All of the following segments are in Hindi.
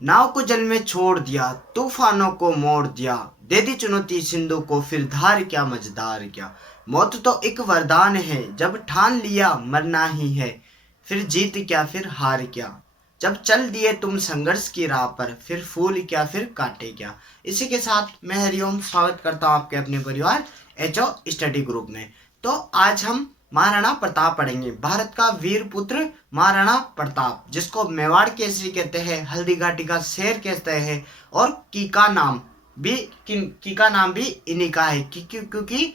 नाव को जल में छोड़ दिया, तूफानों को मोड़ दिया, दे दी चुनौती सिंधु को, फिर धार क्या मझधार क्या। मौत तो एक वरदान है, जब ठान लिया मरना ही है, फिर जीत क्या फिर हार क्या। जब चल दिए तुम संघर्ष की राह पर, फिर फूल क्या फिर कांटे क्या। इसी के साथ मैं हरिओम स्वागत करता हूँ आपके अपने परिवार एचओ स्टडी ग्रुप में। तो आज हम महाराणा प्रताप पढ़ेंगे। भारत का वीर पुत्र महाराणा प्रताप, जिसको मेवाड़ केसरी कहते हैं, हल्दी घाटी का शेर कहते हैं, और कीका नाम भी इन्हीं का है, क्योंकि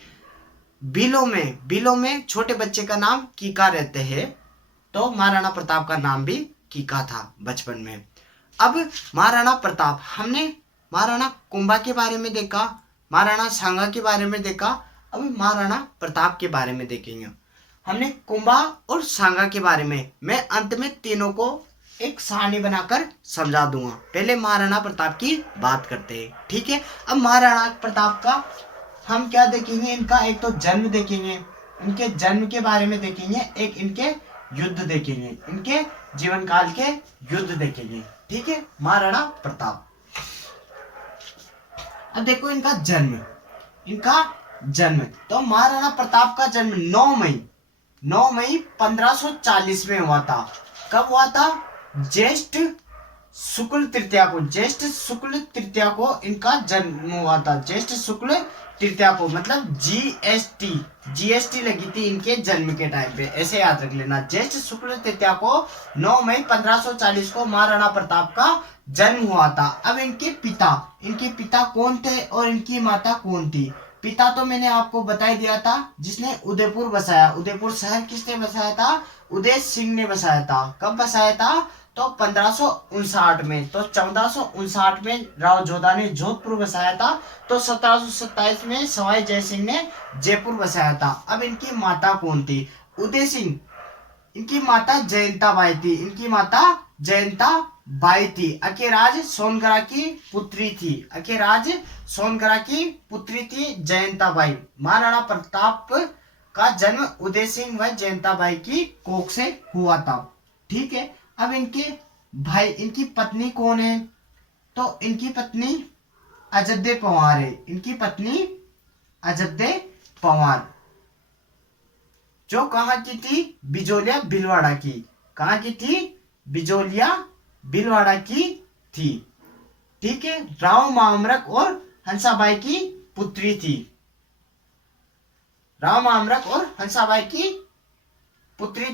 बिलों में छोटे बच्चे का नाम कीका रहते हैं, तो महाराणा प्रताप का नाम भी कीका था बचपन में। अब महाराणा प्रताप, हमने महाराणा कुंभा के बारे में देखा, महाराणा सांगा के बारे में देखा, अब महाराणा प्रताप के बारे में देखेंगे। हमने कुंभा और सांगा के बारे में मैं अंत में तीनों को एक कहानी बनाकर समझा दूंगा। पहले महाराणा प्रताप की बात करते हैं, ठीक है। अब महाराणा प्रताप का हम क्या देखेंगे, इनका एक तो जन्म देखेंगे, इनके जन्म के बारे में देखेंगे, एक इनके युद्ध देखेंगे, इनके जीवन काल के युद्ध देखेंगे, ठीक है। महाराणा प्रताप, अब देखो इनका जन्म तो महाराणा प्रताप का जन्म 9 मई 1540 में हुआ था। कब हुआ था? ज्येष्ठ शुक्ल तृतीया को इनका जन्म हुआ था। ज्येष्ठ शुक्ल तृतीया को, मतलब जीएसटी लगी थी इनके जन्म के टाइम पे, ऐसे याद रख लेना। ज्येष्ठ शुक्ल तृतीया को 9 मई 1540 को महाराणा प्रताप का जन्म हुआ था। अब इनके पिता कौन थे और इनकी माता कौन थी? पिता तो मैंने आपको बता ही दिया था, जिसने उदयपुर बसाया। उदयपुर शहर किसने बसाया था? उदय सिंह ने बसाया था। कब बसाया था? तो 1559 में। तो 1459 में राव जोधा ने जोधपुर बसाया था। तो 1727 में सवाई जय सिंह ने जयपुर बसाया था। अब इनकी माता कौन थी? उदय सिंह, इनकी माता जयंता बाई थी। अखेराज सोनगरा की पुत्री थी जयंता बाई। महाराणा प्रताप का जन्म उदय सिंह व जयंता बाई की कोख से हुआ था, ठीक है। अब इनकी पत्नी कौन है? तो इनकी पत्नी अजद्दे पंवार, जो कहाँ की थी? बिजोलिया भीलवाड़ा की। कहाँ की थी? बिजोलिया भीलवाड़ा की थी, ठीक है। राव मामरक और हंसाबाई की पुत्री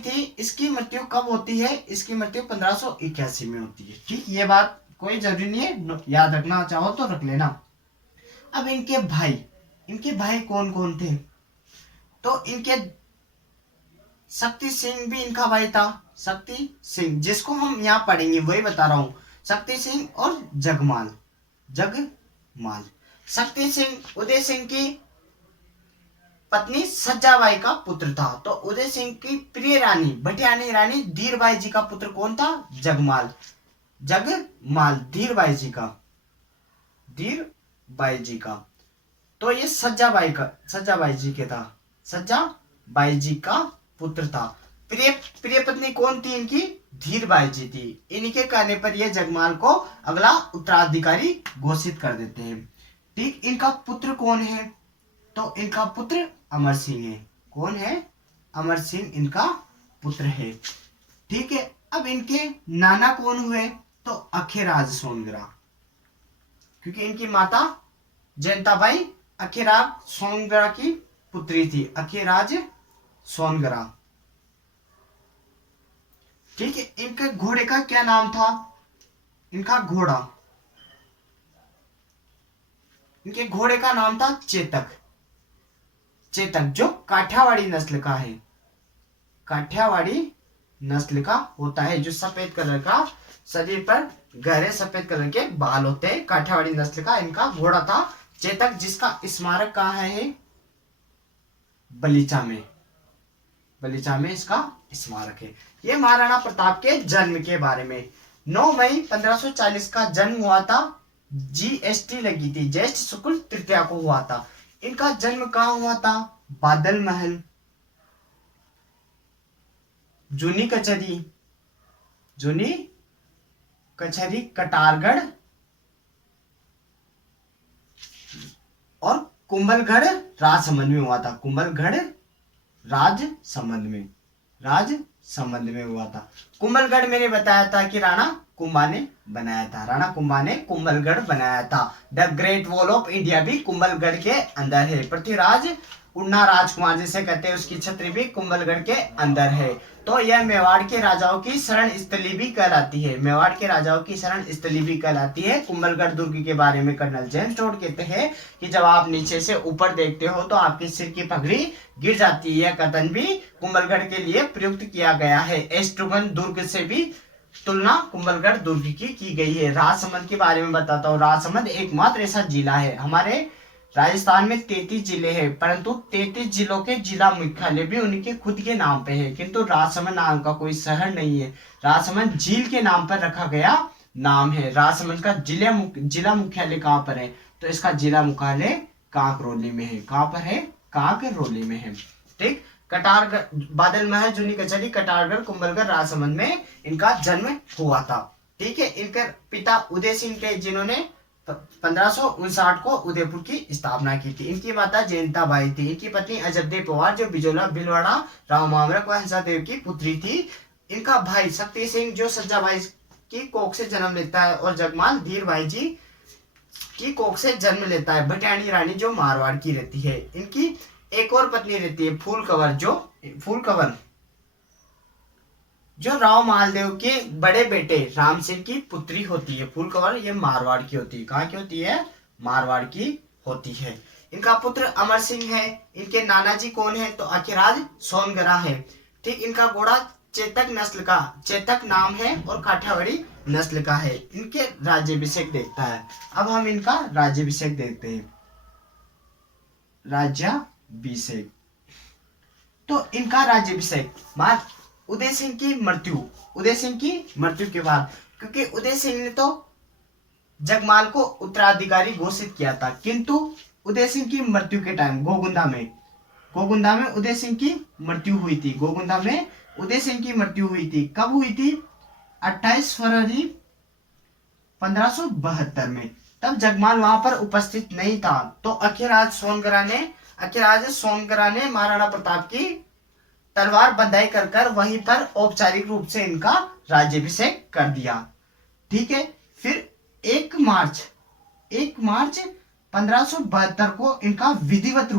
थी। इसकी मृत्यु कब होती है? इसकी मृत्यु 1581 में होती है, ठीक। ये बात कोई जरूरी नहीं है, याद रखना चाहो तो रख लेना। अब इनके भाई कौन कौन थे? तो इनके शक्ति सिंह भी इनका भाई था। शक्ति सिंह, जिसको हम यहाँ पढ़ेंगे वही बता रहा हूं। शक्ति सिंह और जगमाल। शक्ति सिंह उदय सिंह की पत्नी सज्जाबाई का पुत्र था। तो उदय सिंह की प्रिय रानी भटियानी रानी धीरबाई जी का पुत्र कौन था? जगमाल धीरबाई जी का। तो ये सज्जाबाई जी का पुत्र था। प्रिय पत्नी कौन थी इनकी? धीरबाई जी थी। इनके कहने पर यह जगमाल को अगला उत्तराधिकारी घोषित कर देते हैं, ठीक। इनका पुत्र कौन है? तो इनका पुत्र अमर सिंह है। कौन है? अमर सिंह इनका पुत्र है, ठीक है। अब इनके नाना कौन हुए? तो अखेराज सोनगरा, क्योंकि इनकी माता जयंताबाई अखेराज सोनगरा की पुत्री थी। अखेराज सोनगरा, ठीक है। इनके घोड़े का क्या नाम था? इनके घोड़े का नाम था चेतक, जो काठियावाड़ी नस्ल का होता है, जो सफेद कलर का, शरीर पर गहरे सफेद कलर के बाल होते हैं। काठियावाड़ी नस्ल का इनका घोड़ा था चेतक, जिसका स्मारक कहाँ है? बलीचा में इसका स्मारक है। ये महाराणा प्रताप के जन्म के बारे में। 9 मई 1540 का जन्म हुआ था। जीएसटी लगी थी, ज्येष्ठ शुक्ल तृतीया को हुआ था। इनका जन्म कहाँ हुआ था? बादल महल, जूनी कचहरी कटारगढ़ और कुंभलगढ़ राजसमंद में हुआ था। कुंभलगढ़ राजसमंद में हुआ था। कुंभलगढ़ मैंने बताया था कि राणा कुंभा ने बनाया था। राणा कुंभा ने कुंभलगढ़ बनाया था। The great wall of India भी कुंभलगढ़ के अंदर है। पृथ्वीराज उन्ना राजकुमार जिसे कहते हैं उसकी छतरी भी कुंभलगढ़ के अंदर है। तो यह मेवाड़ के राजाओं की शरण स्थली भी कहलाती है। मेवाड़ के राजाओं की शरण स्थली भी कहलाती है। कुंभलगढ़ दुर्ग के बारे में कर्नल जेम्स टोड कहते हैं कि जब आप नीचे से ऊपर देखते हो तो आपके सिर की पगड़ी गिर जाती है। यह कथन भी कुंभलगढ़ के लिए प्रयुक्त किया गया है। एस्ट्रुगन दुर्ग से भी तुलना कुंभलगढ़ दुर्ग की गई है। राजसमंद के बारे में बताता हूँ। राजसमंद एकमात्र ऐसा जिला है, हमारे राजस्थान में 33 जिले हैं, परंतु 33 जिलों के जिला मुख्यालय भी उनके खुद के नाम पे है, किंतु राजसमंद नाम का कोई शहर नहीं है। राजसमंद झील के नाम पर रखा गया नाम है। राजसमंद का जिला मुख्यालय कहाँ पर है? तो इसका जिला मुख्यालय कांकरोली में है। कहाँ पर है? कांकरोली में है। ठीक। कटारगढ़ बादल महल जूनी कचहरी कटारगढ़ कुंभलगढ़ राजसमंद में इनका जन्म हुआ था। ठीक है। इनके पिता उदय सिंह थे जिन्होंने 1559 को उदयपुर की स्थापना की थी। इनकी माता जयंता बाई थी। इनकी पत्नी अजबदेव पवार जो बिजोला भिलवाड़ा राव मामरक व हंसादेव की पुत्री थी। इनका भाई शक्ति सिंह जो सज्जाबाई की कोख से जन्म लेता है और जगमाल धीर भाई जी की कोख से जन्म लेता है। भटियाणी रानी जो मारवाड़ की रहती है। इनकी एक और पत्नी रहती है फूलकवर जो राव मालदेव के बड़े बेटे राम सिंह की पुत्री होती है। फूलकवर ये मारवाड़ की होती है। कहाँ की होती है? मारवाड़ की होती है। इनका पुत्र अमर सिंह है। इनके नाना जी कौन है? तो अखिराज सोनगरा है। ठीक। इनका घोड़ा चेतक नाम है और काठियावाड़ी नस्ल का है। इनके राज्याभिषेक देखता है। अब हम इनका राज्याभिषेक देखते हैं। राज्याभिषेक तो इनका राज्याभिषेक उदय सिंह की मृत्यु के बाद, क्योंकि उदय सिंह ने तो जगमाल को उत्तराधिकारी घोषित किया था, किंतु उदय सिंह की मृत्यु के टाइम गोगुंदा में उदय सिंह की मृत्यु हुई थी। गोगुंदा में उदय सिंह की मृत्यु हुई थी। कब हुई थी? 28 फरवरी 1572 में। तब जगमाल वहां पर उपस्थित नहीं था। तो अखिराज सोनगरा ने महाराणा प्रताप की तलवार बंधाई कर वहीं पर औपचारिक रूप से इनका राज्याभिषेक कर दिया। ठीक है। फिर 1 मार्च 1572 को इनका विधिवत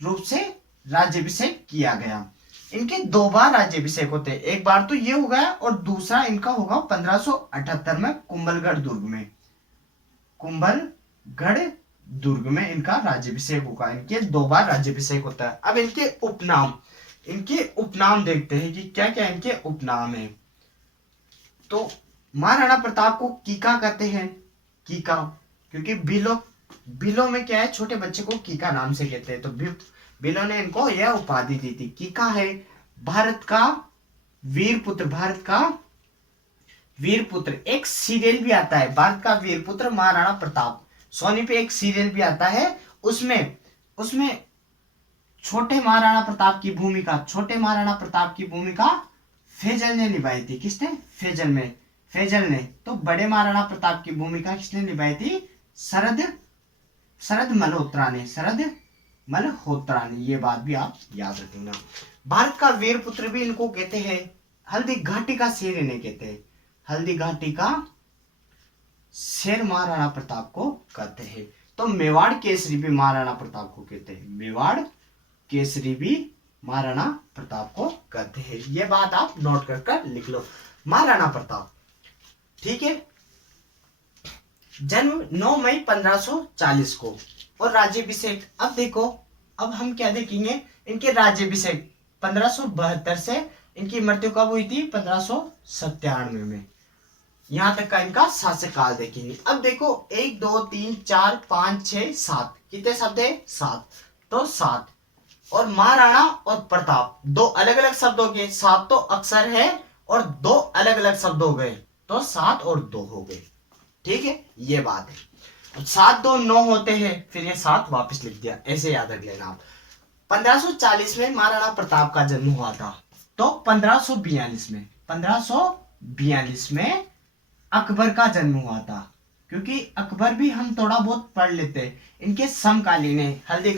रूप से राज्याभिषेक किया गया। इनके 2 बार राज्याभिषेक होते हैं। एक बार तो ये हो गया और दूसरा इनका होगा 1578 में कुंभलगढ़ दुर्ग में इनका राज्याभिषेक होगा। इनके 2 बार राज्याभिषेक होता है। अब इनके उपनाम देखते हैं कि क्या क्या इनके उपनाम है। तो महाराणा प्रताप को कीका कहते हैं। कीका क्योंकि बिलो में क्या है, छोटे बच्चे को कीका नाम से कहते हैं, तो बिलो ने इनको यह उपाधि दी थी। कीका है भारत का वीर पुत्र। एक सीरियल भी आता है भारत का वीर पुत्र महाराणा प्रताप। सोनी पे एक सीरियल भी आता है। उसमें छोटे महाराणा प्रताप की भूमिका फैजल ने निभाई थी। किसने? फैजल ने। तो बड़े महाराणा प्रताप की भूमिका किसने निभाई थी? शरद मल्होत्रा ने। ये बात भी आप याद रखना। भारत का वीर पुत्र भी इनको कहते हैं। हल्दी घाटी का शेर इन्हें कहते हैं। हल्दी घाटी का शेर महाराणा प्रताप को कहते हैं। तो मेवाड़ केसरी भी महाराणा प्रताप को कहते हैं। मेवाड़ केसरी भी महाराणा प्रताप को कहते हैं। ये बात आप नोट कर लिख लो। महाराणा प्रताप। ठीक है। जन्म 9 मई 1540 को और राज्याभिषेक। अब देखो, अब हम क्या देखेंगे? इनके राज्याभिषेक 1572 से इनकी मृत्यु कब हुई थी? 1597 में। यहां तक का इनका शासनकाल देखेंगे। अब देखो 1 2 3 4 5 6 7 कितने शब्द है? 7। तो 7 और महाराणा और प्रताप 2 अलग अलग शब्द हो गए। 7 तो अक्षर है और 2 अलग अलग शब्द हो गए, तो 7 और 2 हो गए। ठीक है। ये बात है। 7 2 9 होते हैं, फिर ये 7 वापस लिख दिया, ऐसे याद रख लेना आप। 1540 में महाराणा प्रताप का जन्म हुआ था। तो 1542 में 1542 में अकबर का जन्म हुआ था। क्योंकि अकबर भी हम थोड़ा बहुत पढ़ लेते हैं, इनके समकालीन है। हल्दी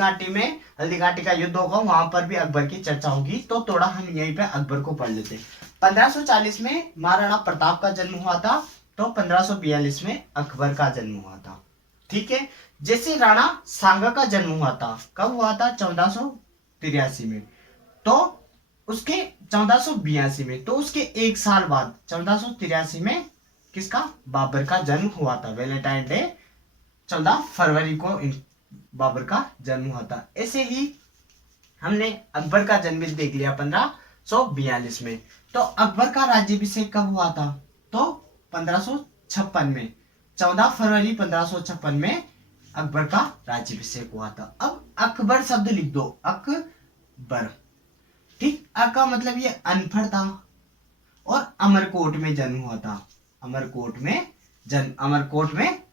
घाटी का युद्ध होगा, वहां पर भी अकबर की चर्चा होगी, तो थोड़ा हम यहीं पे अकबर को पढ़ लेते हैं। 1540 में महाराणा प्रताप का जन्म हुआ था, तो 1542 में अकबर का जन्म हुआ था। ठीक है। जैसे राणा सांगा का जन्म हुआ था, कब हुआ था? 1483 में। तो उसके 1482 में, तो उसके एक साल बाद 1483 में किसका? बाबर का जन्म हुआ था। वैलेंटाइन डे 14 फरवरी को बाबर का जन्म हुआ था। ऐसे ही हमने अकबर का जन्म देख लिया 1542 में। तो अकबर का राज्याभिषेक कब हुआ था? तो 1556 में, 14 फरवरी 1556 में अकबर का राज्याभिषेक हुआ था। अब अकबर शब्द लिख दो, अकबर। ठीक, अ का मतलब ये अनपढ़ था, और अमरकोट में जन्म हुआ था। अमरकोट में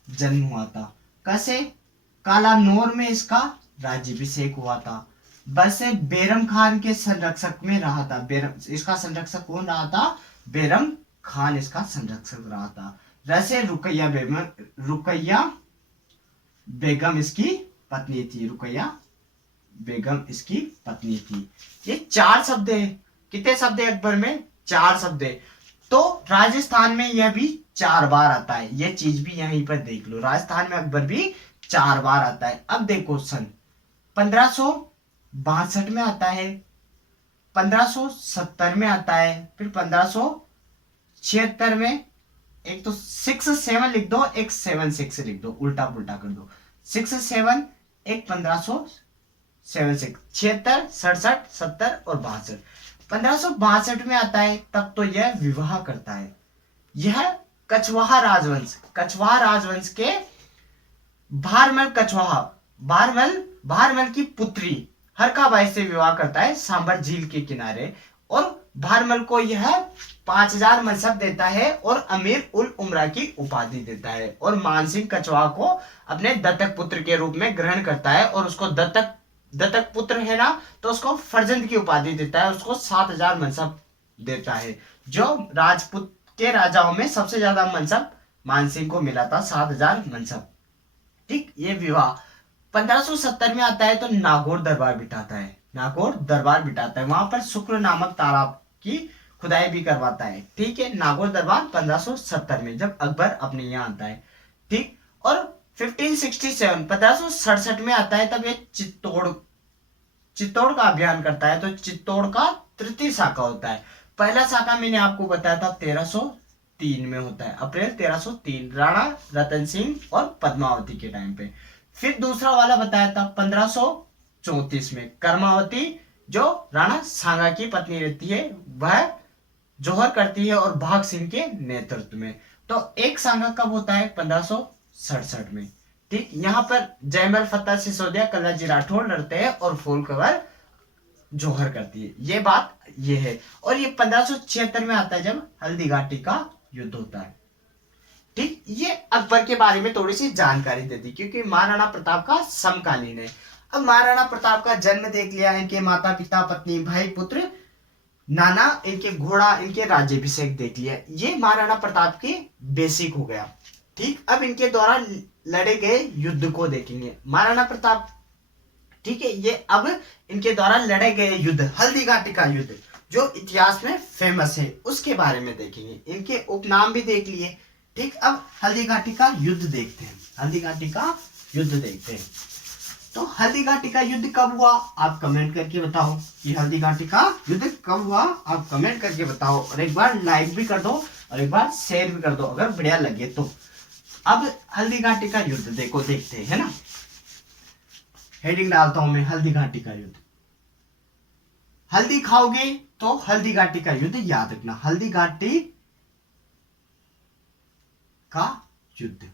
जन्म हुआ था। कैसे? कालानौर में इसका राज्याभिषेक हुआ था। वैसे बैरम खान के संरक्षक में रहा था। इसका संरक्षक कौन रहा था? बैरम खान इसका संरक्षक रहा था। वैसे रुकैया बेगम इसकी पत्नी थी। रुकैया बेगम इसकी पत्नी थी। ये 4 शब्द है। कितने शब्द है अकबर में? 4 शब्द है। तो राजस्थान में यह भी 4 बार आता है। यह चीज भी यहीं पर देख लो, राजस्थान में अकबर भी 4 बार आता है। अब देखो, सन 1562 में आता है, 1570 में आता है, फिर 1576 में। एक तो 6-7 लिख दो, एक 7-6 लिख दो, उल्टा पुल्टा कर दो। 6-7, एक 1576, 76, 67, 70 और 62। 1562 में आता है, तब तो यह विवाह करता है। यह कछवाहा राजवंश के भारमल की पुत्री हरकाबाई से विवाह करता है, सांबर झील के किनारे। और भारमल को यह 5000 मनसब देता है और अमीर उल उमरा की उपाधि देता है, और मानसिंह कछवाहा को अपने दत्तक पुत्र के रूप में ग्रहण करता है, और उसको दत्तक पुत्र है ना, तो उसको फर्जंद की उपाधि देता है, उसको 7000 मनसब देता है। जो राजपूत के राजाओं में सबसे ज्यादा मनसब मानसिंह को मिला था, 7000 मनसब। ठीक, ये विवाह 1570 में आता है, तो नागौर दरबार बिठाता है। वहां पर शुक्र नामक तालाब की खुदाई भी करवाता है। ठीक है, नागौर दरबार 1570 में, जब अकबर अपने यहाँ आता है। ठीक, और 1567 में आता है, तब ये चित्तौड़ का अभियान करता है। तो चित्तौड़ का तृतीय शाखा होता है। पहला शाखा मैंने आपको बताया था 1303 में होता है, अप्रैल 1303, राणा रतन सिंह और पद्मावती के टाइम पे। फिर दूसरा वाला बताया था 1534 में, कर्मावती जो राणा सांगा की पत्नी रहती है, वह जोहर करती है और भाग सिंह के नेतृत्व में। तो एक सांगा कब होता है? 1567 में। ठीक, यहाँ पर जयमल फतेह सिसोदिया, कल्लाजी राठौड़ लड़ते हैं और फूल कंवर जोहर करती है। ये बात ये है। और ये 1576 में आता है, जब हल्दी घाटी का युद्ध होता है। ठीक, ये अकबर के बारे में थोड़ी सी जानकारी दे दी, क्योंकि महाराणा प्रताप का समकालीन है। अब महाराणा प्रताप का जन्म देख लिया, इनके माता पिता, पत्नी, भाई, पुत्र, नाना, इनके घोड़ा, इनके राज्याभिषेक देख लिया। ये महाराणा प्रताप के बेसिक हो गया। ठीक, अब इनके द्वारा लड़े गए युद्ध को देखेंगे। महाराणा प्रताप, ठीक है, ये अब इनके द्वारा लड़े गए युद्ध, हल्दी घाटी का युद्ध जो इतिहास में फेमस है, उसके बारे में देखेंगे। इनके उपनाम भी देख लिए। ठीक, अब हल्दी घाटी का युद्ध देखते हैं। तो हल्दी घाटी का युद्ध कब हुआ? आप कमेंट करके बताओ कि हल्दी घाटी का युद्ध कब हुआ, आप कमेंट करके बताओ। और एक बार लाइक भी कर दो और एक बार शेयर भी कर दो, अगर बढ़िया लगे तो। अब हल्दी घाटी का युद्ध देखते हैं, है ना। हेडिंग डालता हूं मैं, हल्दी घाटी का युद्ध। हल्दी खाओगे तो हल्दी घाटी का युद्ध याद रखना, हल्दी घाटी का युद्ध।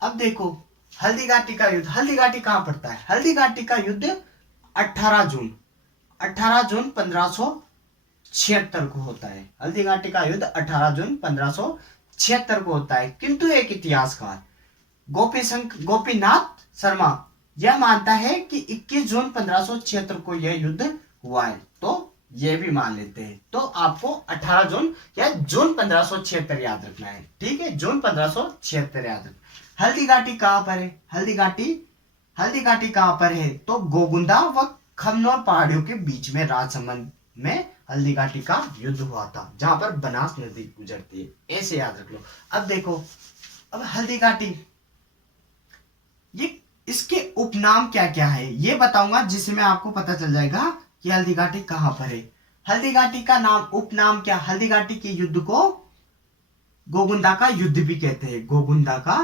अब देखो, हल्दी घाटी का युद्ध, हल्दी घाटी कहां पड़ता है? हल्दी घाटी का युद्ध 18 जून 1576 को होता है। हल्दी घाटी का युद्ध 18 जून 1576 को होता है। किंतु एक इतिहासकार गोपीनाथ शर्मा यह मानता है कि 21 जून 1576 को यह युद्ध हुआ है। तो ये भी मान लेते हैं। तो आपको 18 जून या जून 1576 याद रखना है। ठीक है, जून 1576 याद रखना। हल्दी घाटी कहाँ पर है? हल्दी घाटी कहाँ पर है? तो गोगुंदा व खमनोर पहाड़ियों के बीच में राजसमंद में हल्दी घाटी का युद्ध हुआ था, जहां पर बनास नदी गुजरती है। ऐसे याद रख लो। अब देखो, अब हल्दी घाटी, ये इसके उपनाम क्या क्या है ये बताऊंगा, जिसमें आपको पता चल जाएगा कि हल्दी घाटी कहां पर है। हल्दी घाटी का नाम, उपनाम क्या? हल्दी घाटी के युद्ध को गोगुंदा का युद्ध भी कहते हैं, गोगुंदा का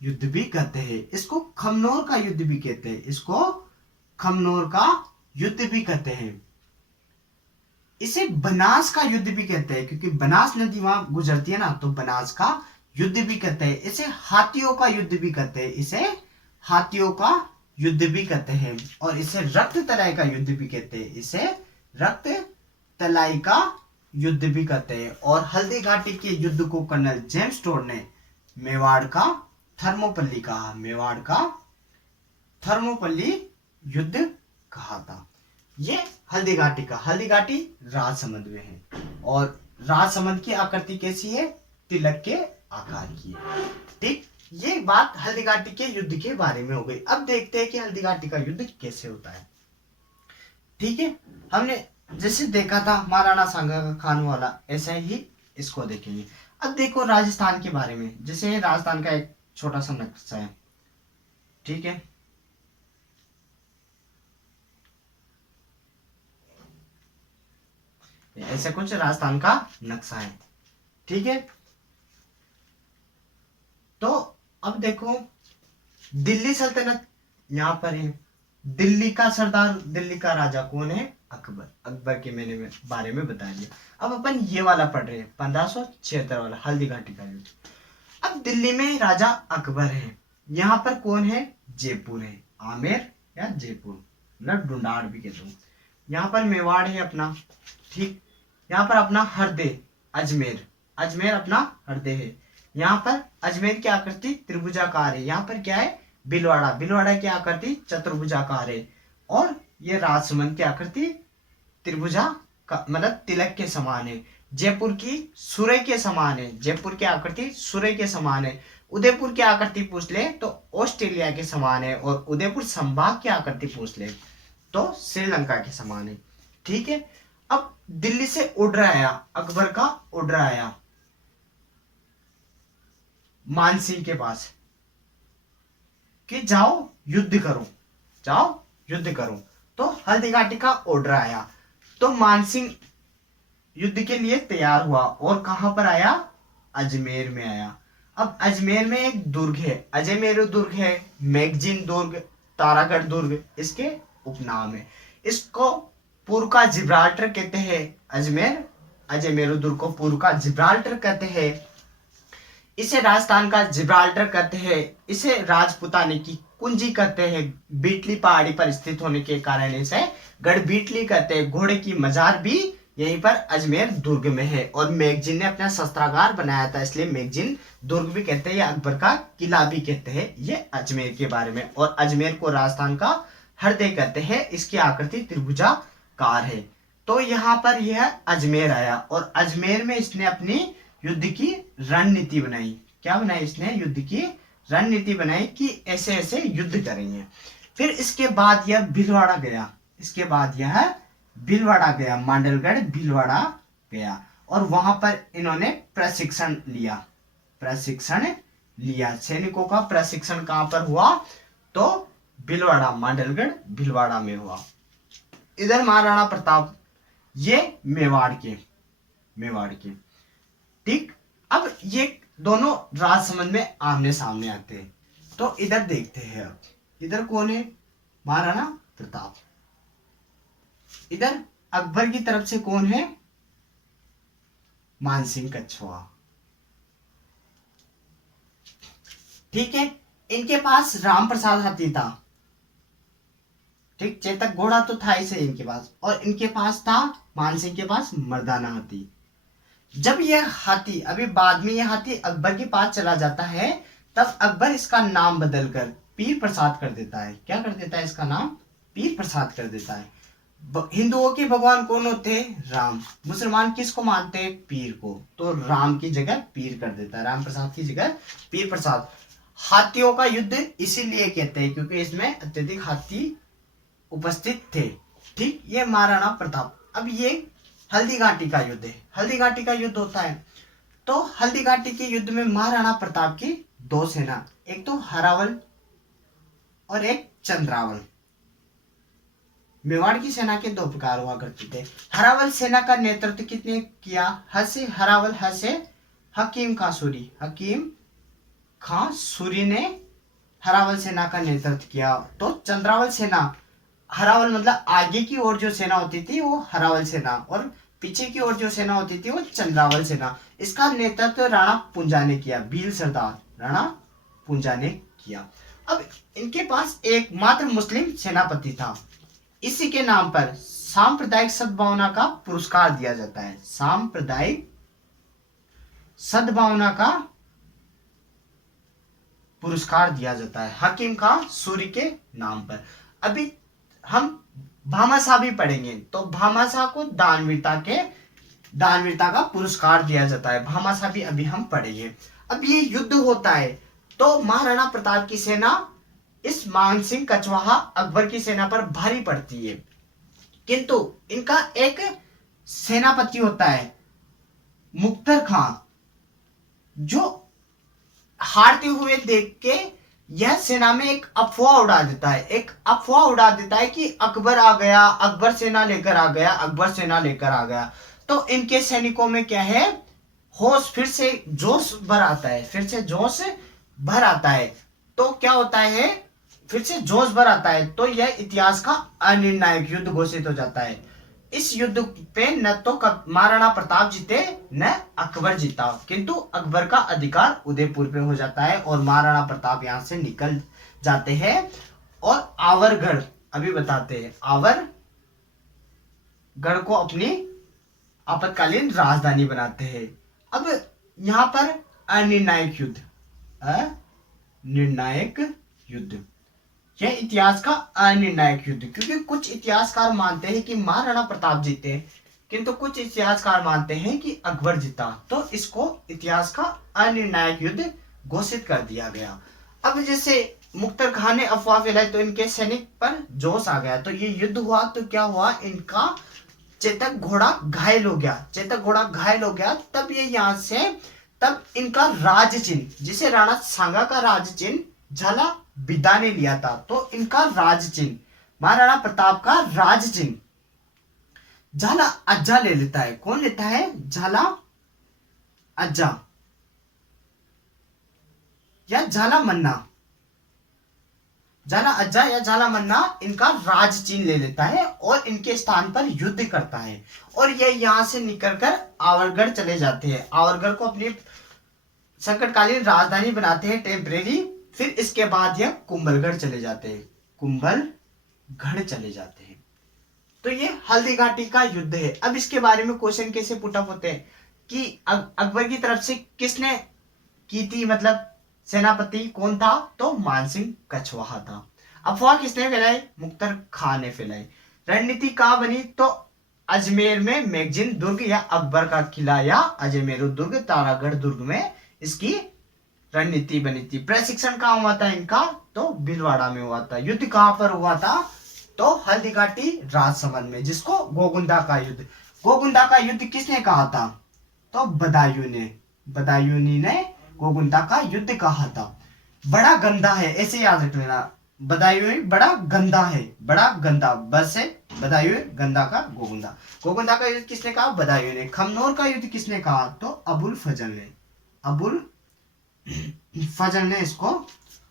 युद्ध भी कहते हैं। इसको खमनोर का युद्ध भी कहते हैं, इसको खमनोर का युद्ध भी कहते हैं। इसे बनास का युद्ध भी कहते हैं, क्योंकि बनास नदी वहां गुजरती है ना, तो बनास का युद्ध भी कहते हैं। इसे हाथियों का युद्ध भी कहते हैं, इसे हाथियों का युद्ध भी कहते हैं। और इसे रक्त तलाई का युद्ध भी कहते हैं, इसे रक्त तलाई का युद्ध भी कहते हैं। और हल्दी घाटी के युद्ध को कर्नल जेम्स टोड ने मेवाड़ का थर्मोपल्ली कहा, मेवाड़ का थर्मोपल्ली युद्ध कहा था। ये हल्दी घाटी का, हल्दी घाटी राजसमंद में है। और राजसमंद की आकृति कैसी है? तिलक के आकार की है। ठीक, ये बात हल्दी घाटी के युद्ध के बारे में हो गई। अब देखते हैं कि हल्दी घाटी का युद्ध कैसे होता है। ठीक है, हमने जैसे देखा था महाराणा सांगा का खान वाला, ऐसा ही इसको देखेंगे। अब देखो राजस्थान के बारे में, जैसे राजस्थान का एक छोटा सा नक्शा है। ठीक है, ऐसे कुछ राजस्थान का नक्शा है। ठीक है, तो अब देखो दिल्ली सल्तनत यहां पर है। दिल्ली का सरदार, दिल्ली का राजा कौन है? अकबर। अकबर के मैंने बारे में बता दिया। अब अपन ये वाला पढ़ रहे हैं, 1576 वाला हल्दी घाटी का युद्ध। अब दिल्ली में राजा अकबर है। यहाँ पर कौन है? जयपुर है, आमेर या जयपुर, मतलब डुंडाड़ भी कहते हैं। यहाँ पर मेवाड़ है अपना। ठीक, यहाँ पर अपना हृदय अजमेर, अजमेर अपना हृदय है। यहाँ पर अजमेर की आकृति त्रिभुजाकार है। यहाँ पर क्या है? भीलवाड़ा, भीलवाड़ा की आकृति चतुर्भुजाकार है। और ये राजसमंद की आकृति त्रिभुजा का मतलब तिलक के समान है। जयपुर की सूर्य के समान है, जयपुर की आकृति सूर्य के समान है। उदयपुर की आकृति पूछ ले तो ऑस्ट्रेलिया के समान है। और उदयपुर संभाग की आकृति पूछ ले तो श्रीलंका के समान है। ठीक है, अब दिल्ली से ऑर्डर आया, अकबर का ऑर्डर आया मानसिंह के पास कि जाओ युद्ध करो, जाओ युद्ध करो। तो हल्दी घाटी का ऑर्डर आया, तो मानसिंह युद्ध के लिए तैयार हुआ। और कहां पर आया? अजमेर में आया। अब अजमेर में एक दुर्ग है, अजमेर दुर्ग है, मैगजीन दुर्ग, तारागढ़ दुर्ग इसके उपनाम है। इसको पूर्व का जिब्राल्टर कहते हैं। अजमेर, अजमेर दुर्ग को पूर्व का जिब्राल्टर कहते हैं। इसे राजस्थान का जिब्राल्टर कहते हैं। इसे राजपुताने की कुंजी कहते हैं। बीटली पहाड़ी पर स्थित होने के कारण इसे गढ़ बीटली कहते हैं। घोड़े की मजार भी यहीं पर अजमेर दुर्ग में है। और मैगजीन ने अपना शस्त्रागार बनाया था, इसलिए मैगजीन दुर्ग भी कहते हैं, या अकबर का किला भी कहते हैं। ये अजमेर के बारे में। और अजमेर को राजस्थान का हृदय कहते हैं। इसकी आकृति त्रिभुजाकार है। तो यहाँ पर यह अजमेर आया और अजमेर में इसने अपनी युद्ध की रणनीति बनाई। क्या बनाई इसने? युद्ध की रणनीति बनाई कि ऐसे ऐसे युद्ध करेंगे। फिर इसके बाद यह भीलवाड़ा गया, इसके बाद यह भीलवाड़ा गया, मांडलगढ़ भीलवाड़ा गया। और वहां पर इन्होंने प्रशिक्षण लिया, प्रशिक्षण लिया। सैनिकों का प्रशिक्षण कहां पर हुआ? तो भीलवाड़ा, मांडलगढ़ भीलवाड़ा में हुआ। इधर महाराणा प्रताप, ये मेवाड़ के, मेवाड़ के। ठीक, अब ये दोनों राजसमंद में आमने सामने आते हैं। तो इधर देखते हैं, अब इधर कौन है? महाराणा प्रताप। इधर अकबर की तरफ से कौन है? मानसिंह कछुआ। ठीक है, इनके पास राम प्रसाद हाथी था। ठीक, चेतक घोड़ा तो था इसे इनके पास। और इनके पास था, मानसिंह के पास मर्दाना हाथी। जब यह हाथी, अभी बाद में यह हाथी अकबर के पास चला जाता है, तब अकबर इसका नाम बदलकर पीर प्रसाद कर देता है। क्या कर देता है? इसका नाम पीर प्रसाद कर देता है। हिंदुओं के भगवान कौन होते हैं? राम। मुसलमान किसको मानते हैं? पीर को। तो राम की जगह पीर कर देता है, राम प्रसाद की जगह पीर प्रसाद। हाथियों का युद्ध इसीलिए कहते हैं क्योंकि इसमें अत्यधिक हाथी उपस्थित थे। ठीक, ये महाराणा प्रताप। अब ये हल्दी घाटी का युद्ध है। हल्दी घाटी का युद्ध होता है तो हल्दी घाटी के युद्ध में महाराणा प्रताप की दो सेना, एक तो हरावल और एक चंद्रावल। मेवाड़ की सेना के दो प्रकार हुआ करते थे। हरावल सेना का नेतृत्व किसने किया? हरावल हकीम खां सूरी। हकीम खां सूरी ने हरावल सेना का नेतृत्व किया। तो चंद्रावल सेना, हरावल मतलब आगे की ओर जो सेना होती थी वो हरावल सेना, और पीछे की ओर जो सेना होती थी वो चंद्रावल सेना। इसका नेतृत्व राणा पुंजा ने किया। वीर सरदार राणा पुंजा ने किया। अब इनके पास एक मात्र मुस्लिम सेनापति था। इसी के नाम पर सांप्रदायिक सद्भावना का पुरस्कार दिया जाता है। सांप्रदायिक सद्भावना का पुरस्कार दिया जाता है हकीम खां सूरी के नाम पर। अभी हम भामाशाह भी पढ़ेंगे तो भामाशाह को दानवीरता का पुरस्कार दिया जाता है। भामाशाह भी अभी हम पढ़ेंगे। अब ये युद्ध होता है तो महाराणा प्रताप की सेना इस मान सिंह कछवाहा अकबर की सेना पर भारी पड़ती है, किंतु इनका एक सेनापति होता है मुख्तर खां, जो हारते हुए देख के यह सेना में एक अफवाह उड़ा देता है कि अकबर आ गया, अकबर सेना लेकर आ गया, अकबर सेना लेकर आ गया। तो इनके सैनिकों में क्या है, होश फिर से जोश भर आता है। तो क्या होता है, फिर से जोश भर आता है तो यह इतिहास का अनिर्णायक युद्ध घोषित हो जाता है। इस युद्ध पे न तो महाराणा प्रताप जीते न अकबर जीता, किंतु अकबर का अधिकार उदयपुर पे हो जाता है और महाराणा प्रताप यहां से निकल जाते हैं और आवरगढ़, अभी बताते हैं, आवरगढ़ को अपनी आपातकालीन राजधानी बनाते हैं। अब यहां पर अनिर्णायक युद्ध, यह इतिहास का अनिर्णायक युद्ध, क्योंकि कुछ इतिहासकार मानते हैं कि महाराणा प्रताप जीते, किंतु कुछ इतिहासकार मानते हैं कि अकबर जीता। तो इसको इतिहास का अनिर्णायक युद्ध घोषित कर दिया गया। अब जैसे मुख्तर खान ने अफवाह फैलाई तो इनके सैनिक पर जोश आ गया, तो ये युद्ध हुआ तो क्या हुआ, इनका चेतक घोड़ा घायल हो गया। तब ये यहां से, तब इनका राज चिन्ह, जिसे राणा सांगा का राज चिन्ह झाला बिदा ने लिया था, तो इनका राज चिन्ह, महाराणा प्रताप का राज चिन्ह झाला अज्जा ले लेता है। कौन लेता है? झाला अज्जा या झाला मन्ना, झाला अज्जा या झाला मन्ना इनका राज चिन्ह ले लेता है और इनके स्थान पर युद्ध करता है। और ये यहां से निकलकर आवरगढ़ चले जाते हैं, आवरगढ़ को अपनी संकटकालीन राजधानी बनाते हैं, टेम्परेरी। फिर इसके बाद यह कुंभलगढ़ चले जाते हैं। तो ये हल्दी घाटी का युद्ध है। अब इसके बारे में क्वेश्चन कैसे पुट अप होते हैं कि अकबर की तरफ से किसने की थी, मतलब सेनापति कौन था? तो मानसिंह कछवाहा था। अफवाह किसने फैलाई? मुख्तर खान ने फैलाई। रणनीति कहां बनी? तो अजमेर में मैगजीन दुर्ग या अकबर का किला या अजमेर दुर्ग, तारागढ़ दुर्ग में इसकी रणनीति बनी थी। प्रशिक्षण कहां हुआ था इनका? तो भीलवाड़ा में हुआ था। युद्ध कहां पर हुआ था? तो हल्दी घाटी राजसमंद में, जिसको गोगुंदा का युद्ध किसने कहा था? तो बदायूनी ने गोगुंदा का युद्ध कहा था। बड़ा गंदा है, ऐसे याद रख लेना, बदायूनी बड़ा गंदा, बस है बदायूं गंदा का गोगुंदा का युद्ध किसने कहा? बदायूं ने। खमनोर का युद्ध किसने कहा? तो अबुल फजल ने इसको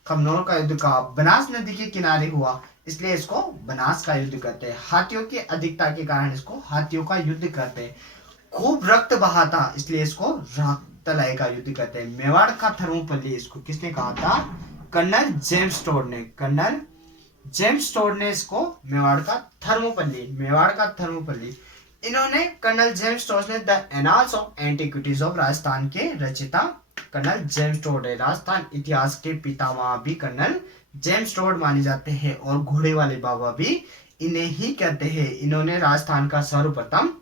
खमनोर का युद्ध कहा। बनास नदी के किनारे हुआ, इसलिए इसको बनास का युद्ध कहते हैं। हाथियों की अधिकता के कारण इसको हाथियों का युद्ध कहते हैं। खूब रक्त बहा था, इसलिए इसको रक्तलय का युद्ध कहते हैं। मेवाड़ का थर्मोपल्ली इसको किसने कहा था? कर्नल जेम्स टोड ने इसको मेवाड़ का थर्मोपल्ली। इन्होंने, कर्नल जेम्स टोड ने the annals of antiquities of Rajasthan के रचयिता कर्नल जेम्स टोड है। राजस्थान इतिहास के पितामह भी कर्नल जेम्स टोड माने जाते हैं और घोड़े वाले बाबा भी इन्हें ही कहते हैं। इन्होंने राजस्थान का सर्वप्रथम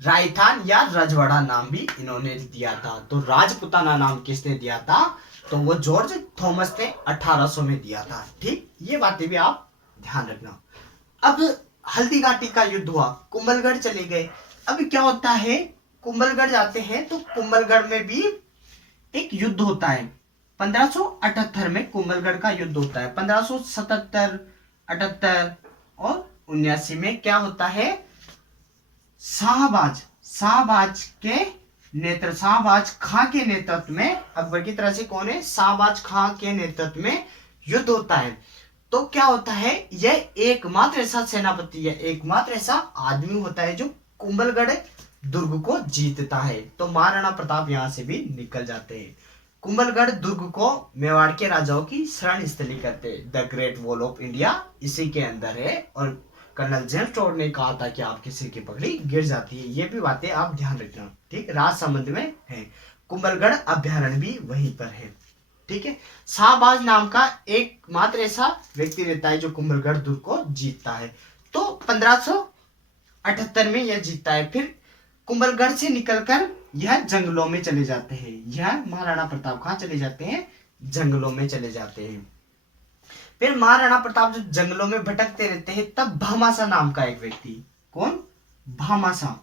राजस्थान या रजवाड़ा नाम भी इन्होंने दिया था। तो राजपुताना नाम किसने दिया था? तो वो जॉर्ज थॉमस ने 1800 में दिया था। ठीक, ये बातें भी आप ध्यान रखना। अब हल्दी घाटी का युद्ध हुआ, कुंभलगढ़ चले गए। अब क्या होता है, कुंभलगढ़ जाते हैं तो कुंभलगढ़ में भी एक युद्ध होता है। 1578 में कुंभलगढ़ का युद्ध होता है। 1577, 78 और 79 में क्या होता है, शाहबाज खां के नेतृत्व में, अकबर की तरह से कौन है, शाहबाज खां के नेतृत्व में युद्ध होता है। तो क्या होता है, यह एकमात्र ऐसा सेनापति है, एकमात्र ऐसा आदमी होता है जो कुंभलगढ़ दुर्ग को जीतता है। तो महाराणा प्रताप यहां से भी निकल जाते हैं। कुंभलगढ़ दुर्ग को मेवाड़ के राजाओं की शरण स्थली करते हैं। The great wall of India इसी के अंदर है, और कर्नल जेम्स टॉड ने कहा था कि आपके सिर की पगड़ी गिर जाती है। ये भी बातें आप ध्यान रखना। ठीक, राजसमंद में है। कुंभलगढ़ अभ्यारण्य भी वहीं पर है। ठीक है, शाहबाज नाम का एकमात्र ऐसा व्यक्ति रहता है जो कुंभलगढ़ दुर्ग को जीतता है। तो 1578 में यह जीतता है। फिर कुंभलगढ़ से निकलकर यह जंगलों में चले जाते हैं। यह महाराणा प्रताप कहाँ चले जाते हैं, जंगलों में चले जाते हैं। फिर महाराणा प्रताप जब जंगलों में भटकते रहते हैं, तब भामाशाह नाम का एक व्यक्ति, कौन, भामाशाह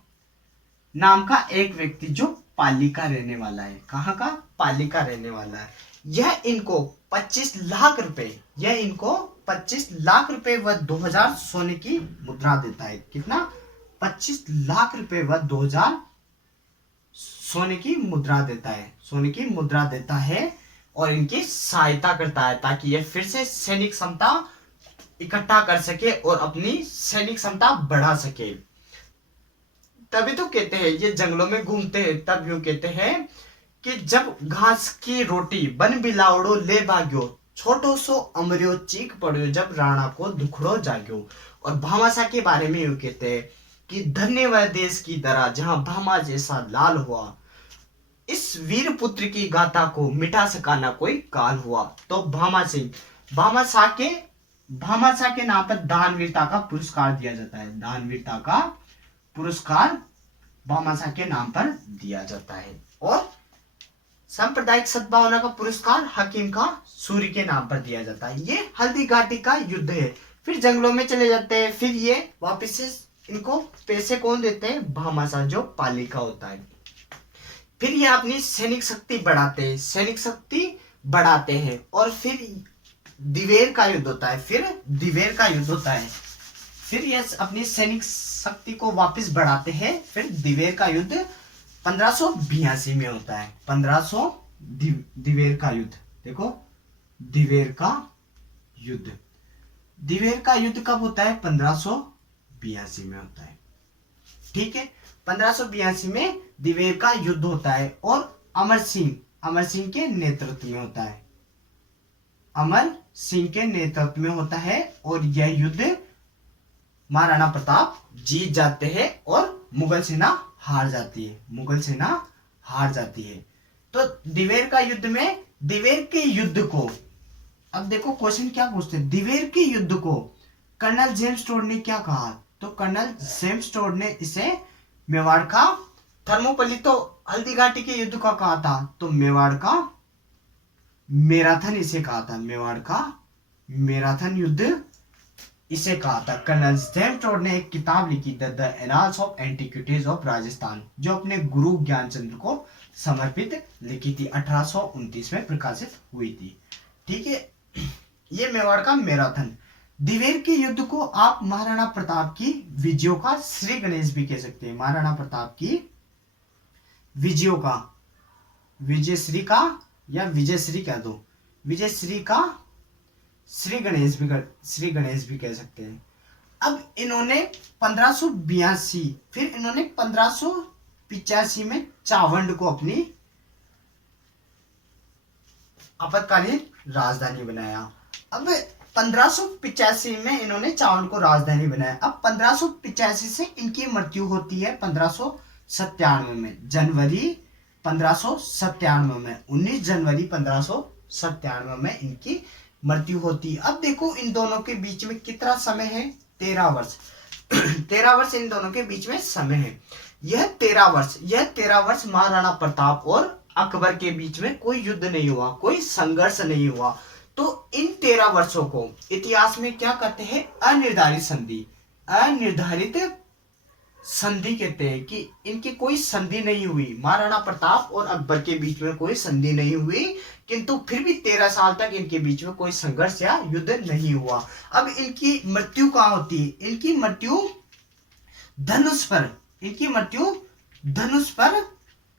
नाम का एक व्यक्ति जो पाली का रहने वाला है। कहाँ का, पाली का रहने वाला है। यह इनको 25 लाख रुपए व 2000 सोने की मुद्रा देता है। कितना, 25 लाख रुपए व 2000 सोने की मुद्रा देता है, और इनकी सहायता करता है ताकि ये फिर से सैनिक क्षमता इकट्ठा कर सके और अपनी सैनिक क्षमता बढ़ा सके। तभी तो कहते हैं, ये जंगलों में घूमते हैं तब यूं कहते हैं कि जब घास की रोटी बन बिलावड़ो ले भाग्यो, छोटो सो अमरियो चीख पड़ियो, जब राणा को दुखड़ो जाग्यो। और भामाशाह के बारे में यूं कहते हैं कि धन्य वह देश की दरा जहां भामा जैसा लाल हुआ, इस वीर पुत्र की गाथा को मिटा सका ना कोई काल हुआ। तो भामाशाह के नाम पर दानवीरता का पुरस्कार दिया जाता है। दानवीरता का पुरस्कार भामाशाह के नाम पर दिया जाता है। और सांप्रदायिक सद्भावना का पुरस्कार हकीम का सूरी के नाम पर दिया जाता है। ये हल्दी घाटी का युद्ध है। फिर जंगलों में चले जाते हैं। फिर ये वापिस से इनको पैसे कौन देते हैं, भामाशाह जो पाली का होता है। फिर ये अपनी सैनिक शक्ति बढ़ाते हैं। और फिर दिवेर का युद्ध होता है। फिर ये अपनी सैनिक शक्ति को वापस बढ़ाते हैं। फिर दिवेर का युद्ध 1582 में होता है। दिवेर का युद्ध, देखो दिवेर का युद्ध कब होता है, 1582 में होता है। ठीक है, 1582 में दिवेर का युद्ध होता है और अमर सिंह के नेतृत्व में होता है। और यह युद्ध महाराणा प्रताप जीत जाते हैं और मुगल सेना हार जाती है। तो दिवेर के युद्ध को, अब देखो क्वेश्चन क्या पूछते हैं, दिवेर के युद्ध को कर्नल जेम्स टोड ने क्या कहा? तो कर्नल जेम्स टोड ने इसे मेवाड़ का, थर्मोपल्ली तो हल्दी घाटी के युद्ध का कहा था, तो मेवाड़ का मैराथन इसे कहा था। मेवाड़ का मैराथन युद्ध इसे कहा था। कर्नल जेम्स टोड ने एक किताब लिखी the annals of antiquities of Rajasthan, जो अपने गुरु ज्ञानचंद्र को समर्पित लिखी थी, 1829 में प्रकाशित हुई थी। ठीक है, ये मेवाड़ का मैराथन। दिवेर के युद्ध को आप महाराणा प्रताप की विजयों का श्री गणेश भी कह सकते हैं। महाराणा प्रताप की विजयों का, विजयश्री का या विजयश्री कह दो, विजयश्री का श्री गणेश भी कह सकते हैं। अब इन्होंने 1582, फिर इन्होंने 1585 में चावंड को अपनी आपातकालीन राजधानी बनाया। अब 1585 में इन्होंने चावंड को राजधानी बनाया। अब 1585 से इनकी मृत्यु होती है 1597 में, जनवरी 1597 में, 19 जनवरी 1597 में इनकी मृत्यु होती है। अब देखो इन दोनों के बीच में कितना समय है, 13 वर्ष 13 वर्ष इन दोनों के बीच में समय है। यह 13 वर्ष महाराणा प्रताप और अकबर के बीच में कोई युद्ध नहीं हुआ, कोई संघर्ष नहीं हुआ। तो इन 13 वर्षों को इतिहास में क्या कहते हैं? अनिर्धारित संधि। अनिर्धारित संधि कहते हैं कि इनकी कोई संधि नहीं हुई, महाराणा प्रताप और अकबर के बीच में कोई संधि नहीं हुई, किंतु फिर भी 13 साल तक इनके बीच में कोई संघर्ष या युद्ध नहीं हुआ। अब इनकी मृत्यु कहाँ होती है? इनकी मृत्यु धनुष पर, इनकी मृत्यु धनुष पर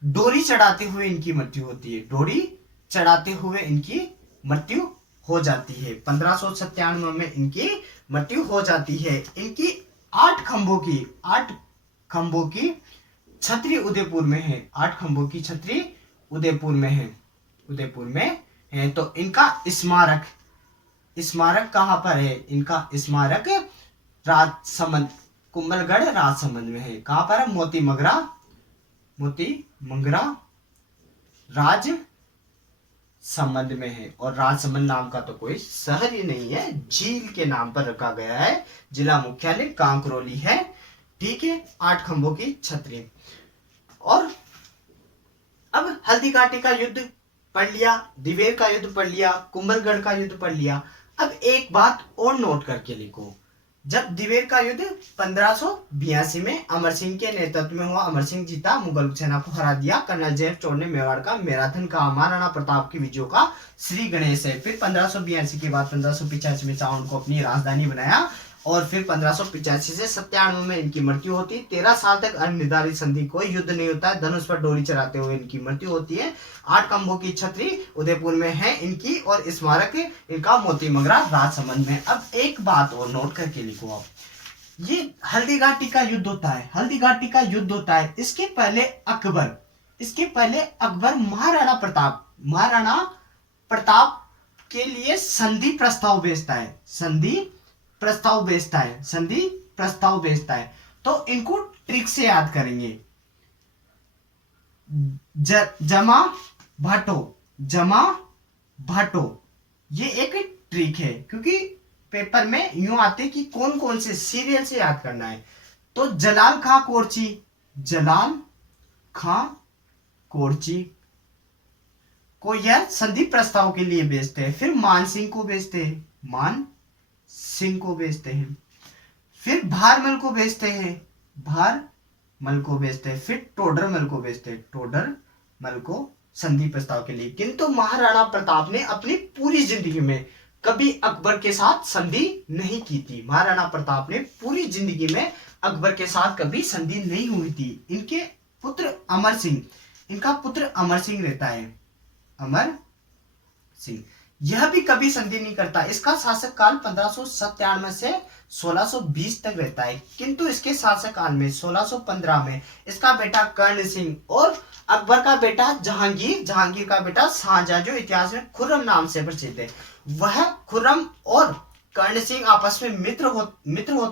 डोरी चढ़ाते हुए इनकी मृत्यु होती है। डोरी चढ़ाते हुए इनकी मृत्यु हो जाती है। 1597 में इनकी मृत्यु हो जाती है। इनकी 8 खंभों की छतरी उदयपुर में है। 8 खंभों की छतरी उदयपुर में है। तो इनका स्मारक कहाँ पर है? इनका स्मारक राजसमंद, कुंभलगढ़ राजसमंद में है। कहाँ पर है? मोती मंगरा राजसमंद में है। और राजसमंद नाम का तो कोई शहर ही नहीं है, झील के नाम पर रखा गया है। जिला मुख्यालय कांकरोली है। ठीक है, 8 खंभों की छतरी। और अब हल्दीघाटी का युद्ध पढ़ लिया, दिवेर का युद्ध पढ़ लिया, कुंभलगढ़ का युद्ध पढ़ लिया। अब एक बात और नोट करके लिखो। जब दिवेर का युद्ध 1582 में अमर सिंह के नेतृत्व में हुआ, अमर सिंह जीता, मुगल सेना को हरा दिया, कर्नल जैब चौड़ ने मेवाड़ का मैराथन कहा, महाराणा प्रताप की विजयों का श्री गणेश है। फिर 1582 के बाद 1585 में चावड़ को अपनी राजधानी बनाया और फिर 1585 से 97 में इनकी मृत्यु होती है। 13 साल तक अनिर्धारित संधि, कोई युद्ध नहीं होता है, धनुष पर डोरी चढ़ाते हुए इनकी मृत्यु होती है। 8 खंभों की छतरी उदयपुर में है इनकी, और स्मारक इनका मोती मंगरा राजसमंद में। अब एक बात और नोट करके लिखो आप, ये हल्दीघाटी का युद्ध होता है, हल्दीघाटी का युद्ध होता है। इसके पहले अकबर महाराणा प्रताप के लिए संधि प्रस्ताव भेजता है। तो इनको ट्रिक से याद करेंगे। जमा भाटो, ये एक ट्रिक है, क्योंकि पेपर में यूं आते कि कौन कौन से सीरियल से याद करना है। तो जलाल खां को यह संधि प्रस्ताव के लिए भेजते हैं। फिर मान सिंह को भेजते हैं, फिर भारमल को भेजते हैं, फिर टोडरमल को संधि प्रस्ताव के लिए। किंतु महाराणा प्रताप ने अपनी पूरी जिंदगी में कभी अकबर के साथ संधि नहीं की थी। महाराणा प्रताप ने पूरी जिंदगी में अकबर के साथ कभी संधि नहीं हुई थी। इनका पुत्र अमर सिंह रहता है, अमर सिंह, यह भी कभी संधि नहीं करता। इसका शासक काल 1597 से 1620 तक रहता है। किंतु इसके शासक काल में 1615 में इसका बेटा कर्ण सिंह और अकबर का बेटा जहांगीर का बेटा शाहजहां, जो इतिहास में खुर्रम नाम से प्रसिद्ध है, वह खुर्रम और कर्ण सिंह आपस में